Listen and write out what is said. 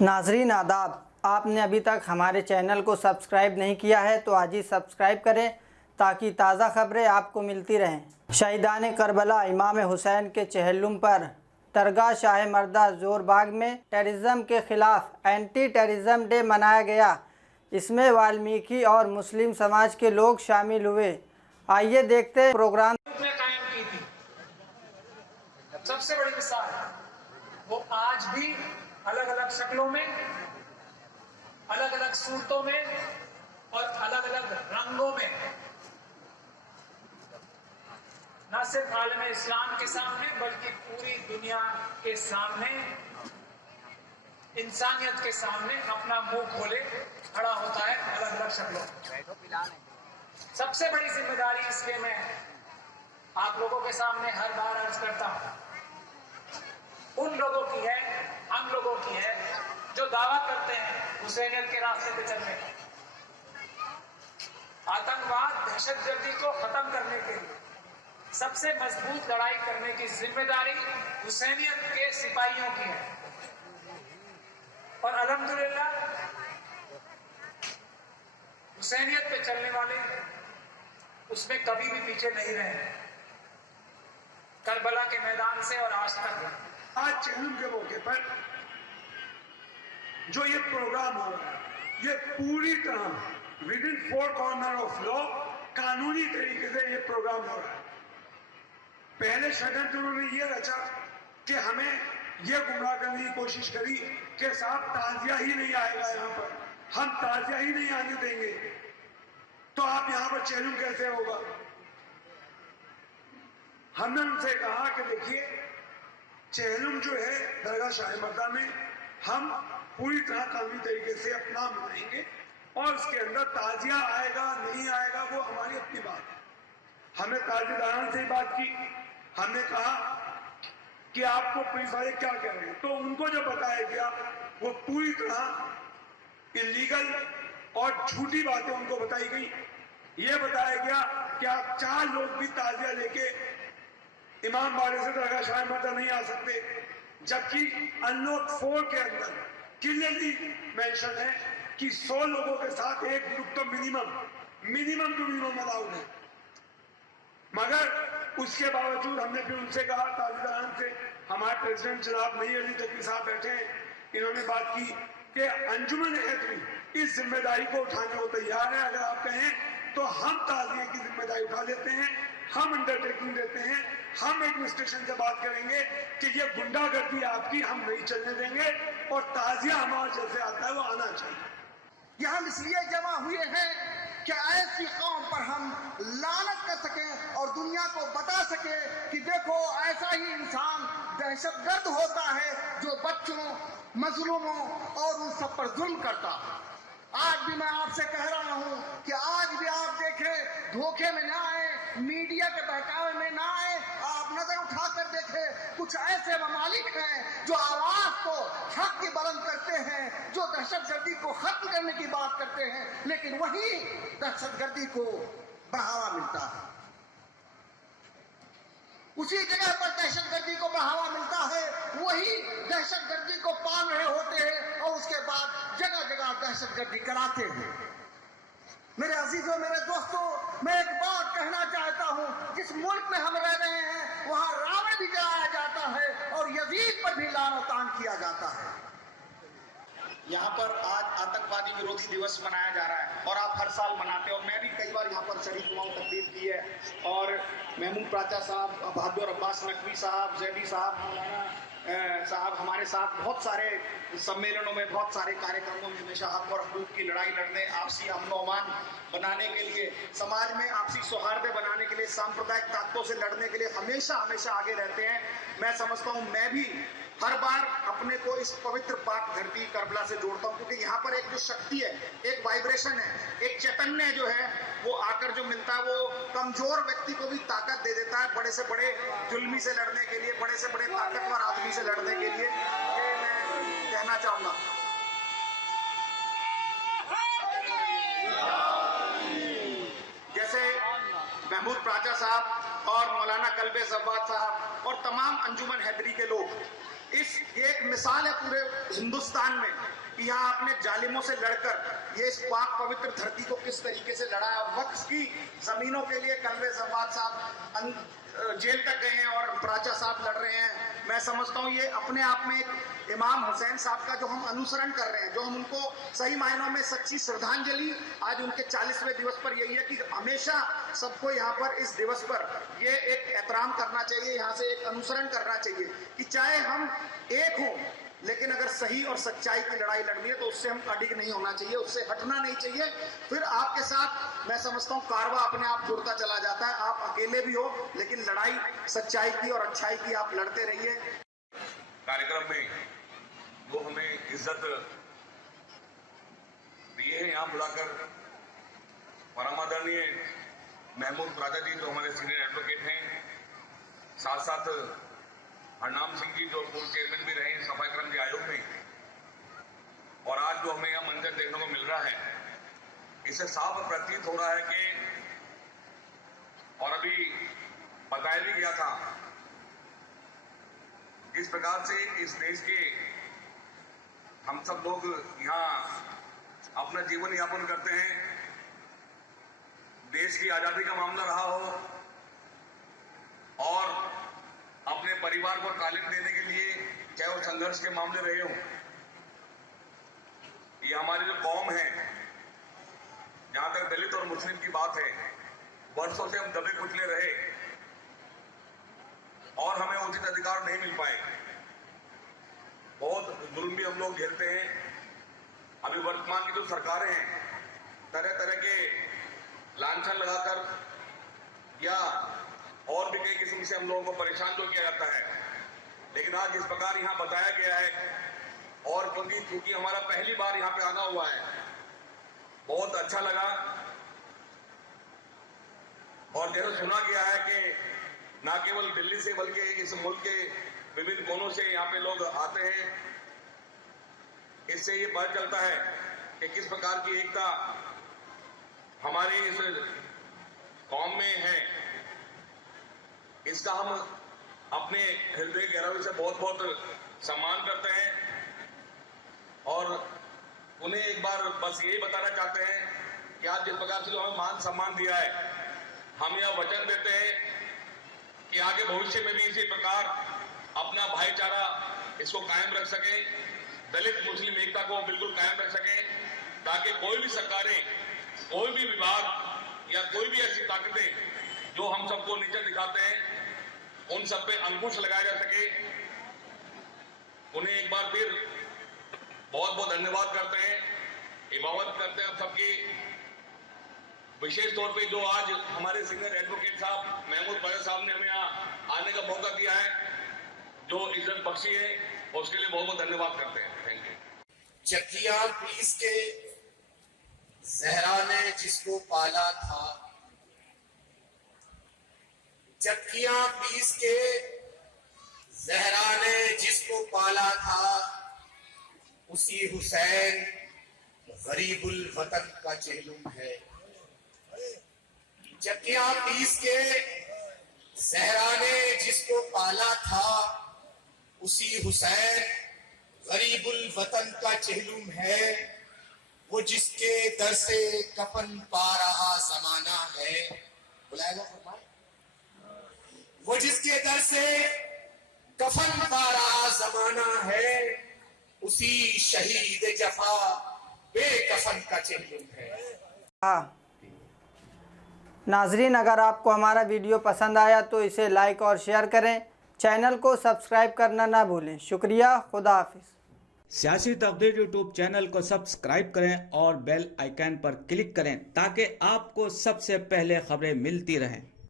नाजरीन आदाब, आपने अभी तक हमारे चैनल को सब्सक्राइब नहीं किया है तो आज ही सब्सक्राइब करें ताकि ताज़ा खबरें आपको मिलती रहें। शहीदान करबला इमाम हुसैन के चहलुम पर दरगाह शाह मर्दा जोरबाग में टेररिज्म के ख़िलाफ़ एंटी टेररिज्म डे मनाया गया। इसमें वाल्मीकि और मुस्लिम समाज के लोग शामिल हुए। आइए देखते हैं प्रोग्राम। कायम की थी सबसे बड़ी मिसाल वो आज भी अलग अलग शक्लों में, अलग अलग सूरतों में और अलग अलग रंगों में न सिर्फ आलम इस्लाम के सामने बल्कि पूरी दुनिया के सामने, इंसानियत के सामने अपना मुंह खोले खड़ा होता है अलग अलग शक्लों में। सबसे बड़ी जिम्मेदारी इसलिए मैं आप लोगों के सामने हर बार अर्ज करता हूं, उन लोगों की है, हम लोगों की है जो दावा करते हैं हुसैनियत के रास्ते पे चलने का। आतंकवाद, दहशतगर्दी को खत्म करने के लिए सबसे मजबूत लड़ाई करने की जिम्मेदारी हुसैनियत के सिपाहियों की है और अल्हम्दुलिल्लाह हुसैनियत पे चलने वाले उसमें कभी भी पीछे नहीं रहे। करबला के मैदान से और आज तक, आज चहलुम के मौके पर जो ये प्रोग्राम हो रहा है, ये पूरी तरह with in 4 corner of law कानूनी तरीके से ये प्रोग्राम हो रहा है। पहले षड्यंत्र उन्होंने ये रचा कि हमें ये गुमराह करने की कोशिश करी कि साहब ताजिया ही नहीं आएगा, यहाँ पर हम ताजिया ही नहीं आने देंगे, तो आप यहाँ पर चहलुम कैसे होगा। हमने उनसे कहा कि देखिए चहलुम जो है दरगाह शाह मर्दा में हम पूरी तरह कानूनी तरीके से अपना मनाएंगे और उसके अंदर ताजिया आएगा नहीं आएगा वो हमारी अपनी बात है। हमने ताजियादारान से ही बात की, हमने कहा कि आपको पुलिस वाले क्या कह रहे हैं, तो उनको जो बताया गया वो पूरी तरह इलीगल और झूठी बातें उनको बताई गई। ये बताया गया कि आप 4 लोग भी ताजिया लेके इमाम बाड़े से दरगाह शाह मर्दा नहीं आ सकते, जबकि अनलॉक 4 के अंदर क्लियरली मेंशन है कि 100 लोगों के साथ एक ग्रुप तो मिनिमम टू मिनिमम अलाउड है। मगर उसके बावजूद हमने फिर उनसे कहा, ताजिदारान से, हमारे प्रेसिडेंट जनाब नईम अली तकवी साहब बैठे हैं, इन्होंने बात की कि अंजुमन हैदरी इस जिम्मेदारी को उठाने को तैयार है। अगर आप कहें तो हम ताजिए की जिम्मेदारी उठा लेते हैं, हम अंडरटेकिंग देते हैं, हम एडमिनिस्ट्रेशन से बात करेंगे कि ये गुंडागर्दी आपकी हम नहीं चलने देंगे और ताजिया हमारे जैसे आता है वो आना चाहिए। ये हम इसलिए जमा हुए हैं कि ऐसी कौम पर हम लानत कर सके और दुनिया को बता सके कि देखो ऐसा ही इंसान दहशतगर्द होता है जो बच्चों, मजलूमों और उन सब पर जुल्म करता है। आज भी मैं आपसे कह रहा हूं कि आज भी आप देखें, धोखे में ना आए, मीडिया के बहकावे में ना आए, आप नजर उठाकर देखें, कुछ ऐसे ममालिक हैं जो आवाज को हक की बुलंद करते हैं, जो दहशतगर्दी को खत्म करने की बात करते हैं, लेकिन वही दहशतगर्दी को बढ़ावा मिलता है। उसी जगह पर दहशतगर्दी को बढ़ावा मिलता है, वही दहशतगर्दी को पाल रहे होते हैं और उसके बाद जगह जगह दहशतगर्दी कराते हैं। मेरे अजीजों, मेरे दोस्तों, मैं एक बात कहना चाहता हूं, जिस मुल्क में हम रह रहे हैं वहां रावण भी जलाया जाता है और यजीद पर भी लान तान किया जाता है। यहाँ पर आज आतंकवादी विरोधी दिवस मनाया जा रहा है और आप हर साल मनाते हो। मैं भी कई बार यहाँ पर शरीक हुआ हूँ, तकरीर की है, और महमूद प्राचा साहब, बहादुर अब्बास नकवी साहब, जैदी साहब, मौलाना साहब हमारे साथ बहुत सारे सम्मेलनों में, बहुत सारे कार्यक्रमों में हमेशा हक और हकूक की लड़ाई लड़ने, आपसी अमन व अमान बनाने के लिए, समाज में आपसी सौहार्द बनाने के लिए, सांप्रदायिक ताकतों से लड़ने के लिए हमेशा आगे रहते हैं। मैं समझता हूँ मैं भी हर बार अपने को इस पवित्र पाक धरती करबला से जोड़ता हूँ, क्योंकि यहाँ पर एक जो शक्ति है, एक वाइब्रेशन है, एक चैतन्य जो है वो आकर जो मिलता है वो कमजोर व्यक्ति को भी ताकत दे देता है बड़े से बड़े जुल्मी से लड़ने के लिए, बड़े से बड़े ताकतवर आदमी से लड़ने के लिए। ये मैं कहना चाहूंगा। जैसे महमूद प्राचा साहब और मौलाना कल्बे जब्बात साहब और तमाम अंजुमन हैदरी के लोग इस एक मिसाल है पूरे हिंदुस्तान में कि यहाँ आपने जालिमों से लड़कर ये इस पाक पवित्र धरती को किस तरीके से लड़ा है। और वक्फ की जमीनों के लिए कलवे जब्बात साहब जेल तक गए हैं और प्राचा साहब लड़ रहे हैं। मैं समझता हूँ ये अपने आप में एक इमाम हुसैन साहब का जो हम अनुसरण कर रहे हैं, जो हम उनको सही मायनों में सच्ची श्रद्धांजलि आज उनके 40वें दिवस पर यही है कि हमेशा सबको यहाँ पर इस दिवस पर ये एक एहतराम करना चाहिए, यहाँ से एक अनुसरण करना चाहिए कि चाहे हम एक हों लेकिन अगर सही और सच्चाई की लड़ाई लड़नी है तो उससे हम अडिग नहीं होना चाहिए, उससे हटना नहीं चाहिए। फिर आपके साथ मैं समझता हूँ कारवा अपने आप जुड़ता चला जाता है। आप अकेले भी हो लेकिन लड़ाई सच्चाई की और अच्छाई की आप लड़ते रहिए। कार्यक्रम में वो हमें इज्जत दिए हैं यहाँ बुलाकर, परमादरणीय महमूद प्राचा जी जो हमारे सीनियर एडवोकेट हैं, साथ साथ हरनाम सिंह जी जो पूर्व चेयरमैन भी रहे हैं सफाई कर्मचारी आयोग में, और आज जो हमें यह मंजर देखने को मिल रहा है इससे साफ प्रतीत हो रहा है कि, और अभी बताया भी गया था, इस प्रकार से इस देश के हम सब लोग यहाँ अपना जीवन यापन करते हैं। देश की आजादी का मामला रहा हो और अपने परिवार को तालीम देने के लिए चाहे वो संघर्ष के मामले रहे हों, ये हमारी जो कौम है, जहां तक दलित और मुस्लिम की बात है, वर्षों से हम दबे कुचले रहे और हमें उचित अधिकार नहीं मिल पाए। बहुत जुल्म भी हम लोग झेलते हैं। अभी वर्तमान की जो सरकारें हैं तरह तरह के लांछन लगाकर या और भी कई किस्म से हम लोगों को परेशान तो किया जाता है, लेकिन आज जिस प्रकार यहाँ बताया गया है, और क्योंकि हमारा पहली बार यहाँ पे आना हुआ है, बहुत अच्छा लगा। और जैसे सुना गया है कि न केवल दिल्ली से बल्कि इस मुल्क के विभिन्न कोनों से यहाँ पे लोग आते हैं, इससे ये पता चलता है कि किस प्रकार की एकता हमारी इस कौम में है। इसका हम अपने हृदय गहराई से बहुत बहुत सम्मान करते हैं और उन्हें एक बार बस यही बताना चाहते हैं कि आज जिस प्रकार से जो हमें मान सम्मान दिया है, हम यह वचन देते हैं कि आगे भविष्य में भी इसी प्रकार अपना भाईचारा इसको कायम रख सके, दलित मुस्लिम एकता को बिल्कुल कायम रख सके, ताकि कोई भी सरकारें, कोई भी विभाग या कोई भी ऐसी ताकतें जो हम सबको नीचे दिखाते हैं, उन सब पे अंकुश लगाया जा सके। उन्हें एक बार फिर बहुत बहुत धन्यवाद करते हैं, इबादत करते हैं आप सबकी। विशेष तौर पे जो आज हमारे सीनियर एडवोकेट साहब महमूद प्राचा साहब ने हमें यहाँ आने का मौका दिया है, जो इज्जत बख्शी है, उसके लिए बहुत बहुत धन्यवाद करते हैं। Thank you. चकिया पीस के जहरा ने जिसको पाला था, चक्कियां पीस के जहरा ने जिसको पाला था, उसी हुसैन गरीबुल वतन का चेहलुम है। चक्कियां पीस के जहरा ने जिसको पाला था, उसी हुसैन गरीबुल वतन का चेहलुम है। वो जिसके दर से कफन पा रहा जमाना है, बुलाएगा फरमाए, वो जिसके दर से कफन पा रहा जमाना है, उसी शहीद जफा बेकफन का चेहलुम है। हाँ नाजरीन, अगर आपको हमारा वीडियो पसंद आया तो इसे लाइक और शेयर करें, चैनल को सब्सक्राइब करना ना भूलें। शुक्रिया, खुदा हाफिज़। सियासी तकदीर यूट्यूब चैनल को सब्सक्राइब करें और बेल आइकन पर क्लिक करें ताकि आपको सबसे पहले खबरें मिलती रहें।